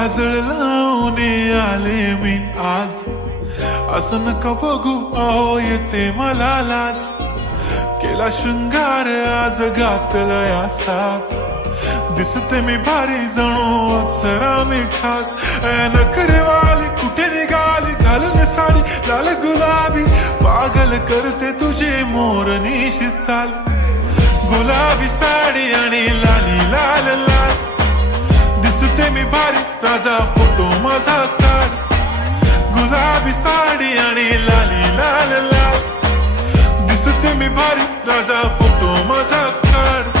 काजळ लावून आले मी आज, असं नका बघू अहो येते मला लाज, केला शृंगार आज घातलाय असाच, दिसते मी भारी जणू अप्सरा मी खास, नखरेवाली कुठे निघाली घालून साडी लाल गुलाबी, पागल करते तुझे मोरनीशी चाल, गुलाबी साडी आणि लाली लाल लाल, दिसते मी भारी राजा फोटो माझा काढ, गुलाबी साडी आणि लाली लाल लाल, दिसते मी भारी राजा फोटो माझा काढ.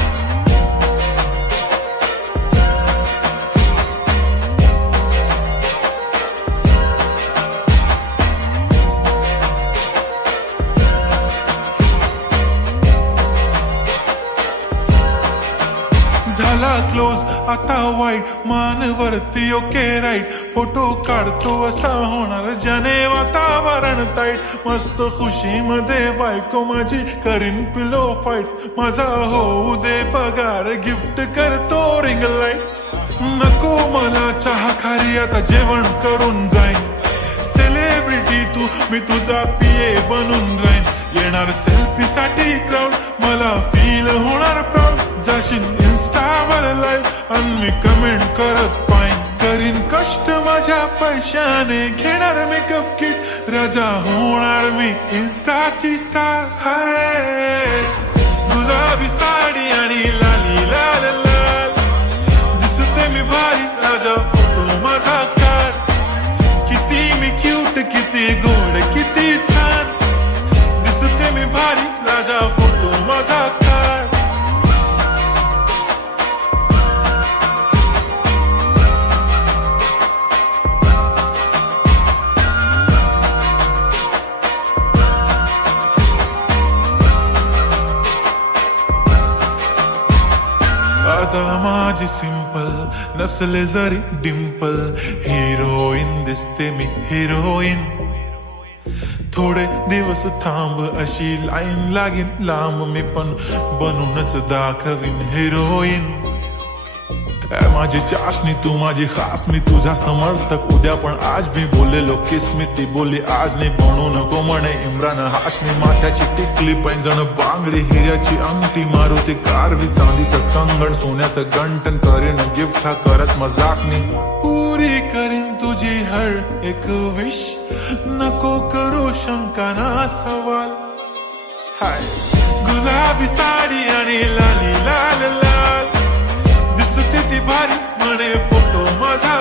झाला क्लोज आता वाईट, मानवरती ओके राईट, फोटो काढतो असा होणार ज्याने वातावरण ताईट, मस्त खुशी मध्ये बायको माझी करीन पिलो फाईट, माझा होऊ दे पगार गिफ्ट करतो रिंग लाईट, नको मला चहा खारी आता जेवण करून जाईन, सेलिब्रिटी तू मी तुझा पिये बनून राहीन, येणार सेल्फी साठी क्राऊड मला फील होणार प्राऊड, जाशील इन्स्टावर लाईव्ह आणि मी कमेंट करत पाईन, करीन कष्ट माझ्या पैशाने घेणार मेकअप किट, राजा होणार मी इन्स्टाची स्टार. हाय गुलाबी साडी आणि लाली लाल लाल, दिसते मी भारी राजा फोटो माझा काढ, किती मी क्यूट किती गोड किती छान, दिसते मी भारी राजा फोटो माझा काढ. आता माझी सिंपल नसले जरी डिंपल, हिरोईन दिसते मी हिरोईन, थोडे दिवस थांब अशी लाईन लागेल लांब, मी पण बनूनच दाखवीन हिरोईन, माझी चाशनी तू माझी खास, मी तुझा समर्थक उद्या पण आज मी बोललेलो किस मी, ती बोलली आज नाही बनू नको म्हणे इम्रान हाशमी, माथ्याची टिकली पैंजण बांगडी हिऱ्याची अंगठी, मारुती कारवी चांदीचं कंगण सोन्याचं गंटन, करीन गिफ्ट हा करत मजाकनी, पुरी करीन तुझी हर एक विश, नको करू शंका ना सवाल. हाय गुलाबी साडी आणि लाली लाल लाल, दिसते ती भारी म्हणे फोटो माझा